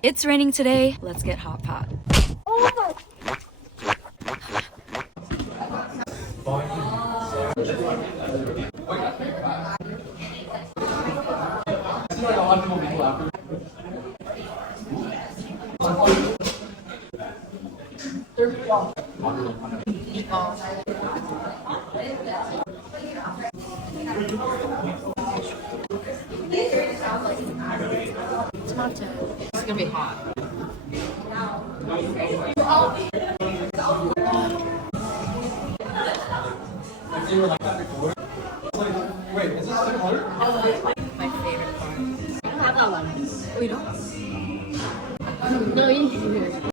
It's raining today. Let's get hot pot. It's gonna be hot. Wait, is this the color? My favorite part. I don't have that one. Oh, you don't? No, you